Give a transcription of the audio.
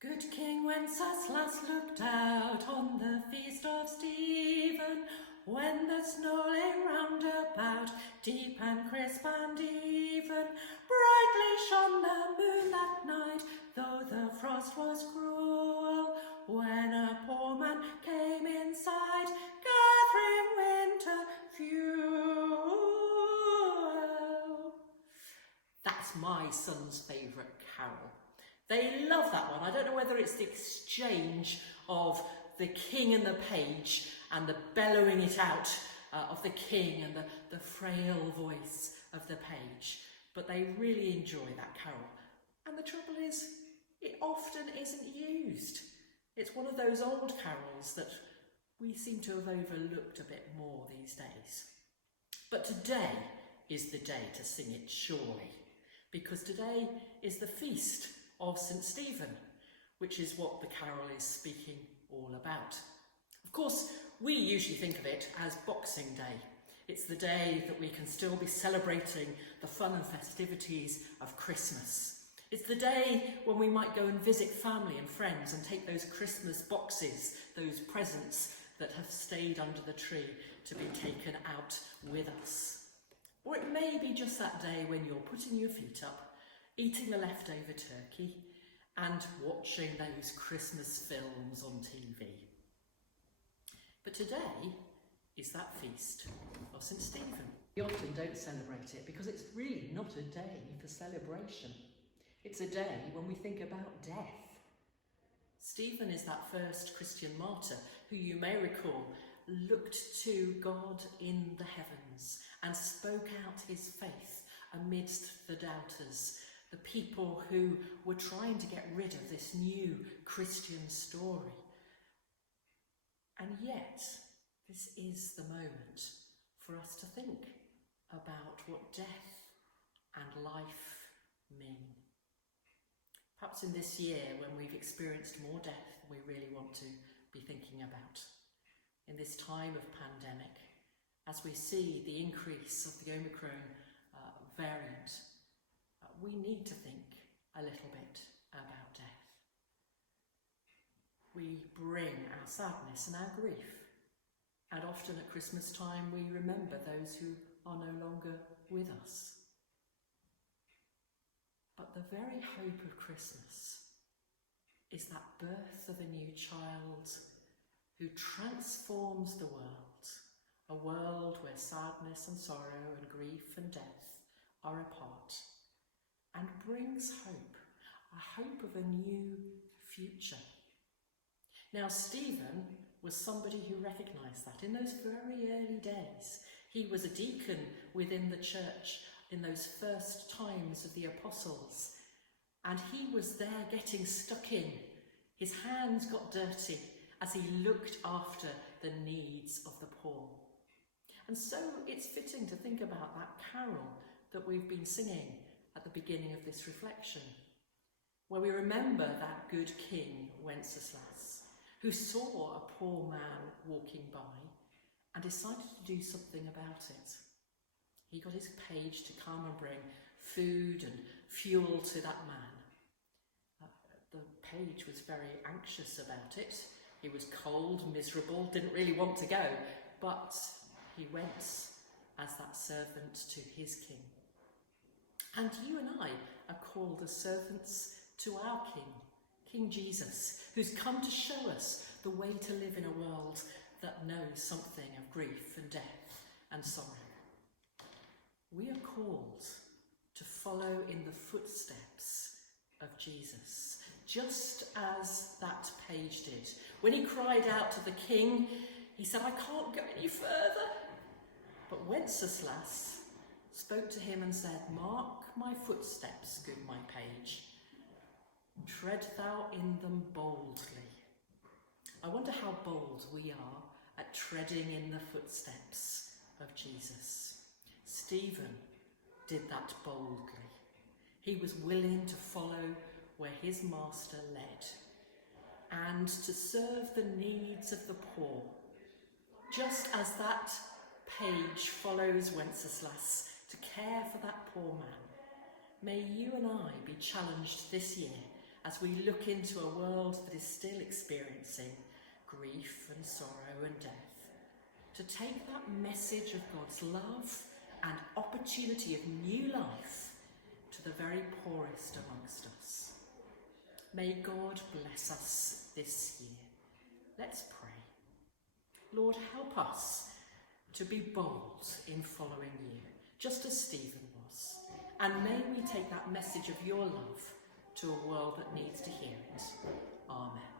Good King Wenceslas looked out on the feast of Stephen, when the snow lay round about, deep and crisp and even. Brightly shone the moon that night, though the frost was cruel, when a poor man came inside, gathering winter fuel. That's my son's favourite carol. They love that one. I don't know whether it's the exchange of the king and the page and the bellowing it out of the king and the frail voice of the page, but they really enjoy that carol. And the trouble is, it often isn't used. It's one of those old carols that we seem to have overlooked a bit more these days. But today is the day to sing it, surely, because today is the feast of St. Stephen, which is what the carol is speaking all about. Of course, we usually think of it as Boxing Day. It's the day that we can still be celebrating the fun and festivities of Christmas. It's the day when we might go and visit family and friends and take those Christmas boxes, those presents that have stayed under the tree, to be taken out with us. Or it may be just that day when you're putting your feet up, eating a leftover turkey and watching those Christmas films on TV. But today is that feast of St. Stephen. We often don't celebrate it because it's really not a day for celebration. It's a day when we think about death. Stephen is that first Christian martyr who, you may recall, looked to God in the heavens and spoke out his faith amidst the doubters, the people who were trying to get rid of this new Christian story. And yet, this is the moment for us to think about what death and life mean. Perhaps in this year, when we've experienced more death than we really want to be thinking about, in this time of pandemic, as we see the increase of the Omicron variant, we need to think a little bit about death. We bring our sadness and our grief, and often at Christmas time we remember those who are no longer with us. But the very hope of Christmas is that birth of a new child who transforms the world, a world where sadness and sorrow and grief and death are apart, and brings hope, a hope of a new future. Now, Stephen was somebody who recognised that in those very early days. He was a deacon within the church in those first times of the apostles, and he was there getting stuck in. His hands got dirty as he looked after the needs of the poor. And so it's fitting to think about that carol that we've been singing at the beginning of this reflection, where we remember that good King Wenceslas, who saw a poor man walking by and decided to do something about it. He got his page to come and bring food and fuel to that man. The page was very anxious about it. He was cold, miserable, didn't really want to go, but he went as that servant to his king. And you and I are called as servants to our King, King Jesus, who's come to show us the way to live in a world that knows something of grief and death and sorrow. We are called to follow in the footsteps of Jesus, just as that page did. When he cried out to the king, he said, "I can't go any further." But Wenceslas spoke to him and said, "Mark my footsteps, good my page. Tread thou in them boldly." I wonder how bold we are at treading in the footsteps of Jesus. Stephen did that boldly. He was willing to follow where his master led and to serve the needs of the poor, just as that page follows Wenceslas to care for that poor man. May you and I be challenged this year as we look into a world that is still experiencing grief and sorrow and death, to take that message of God's love and opportunity of new life to the very poorest amongst us. May God bless us this year. Let's pray. Lord, help us to be bold in following you, just as Stephen was. And may we take that message of your love to a world that needs to hear it. Amen.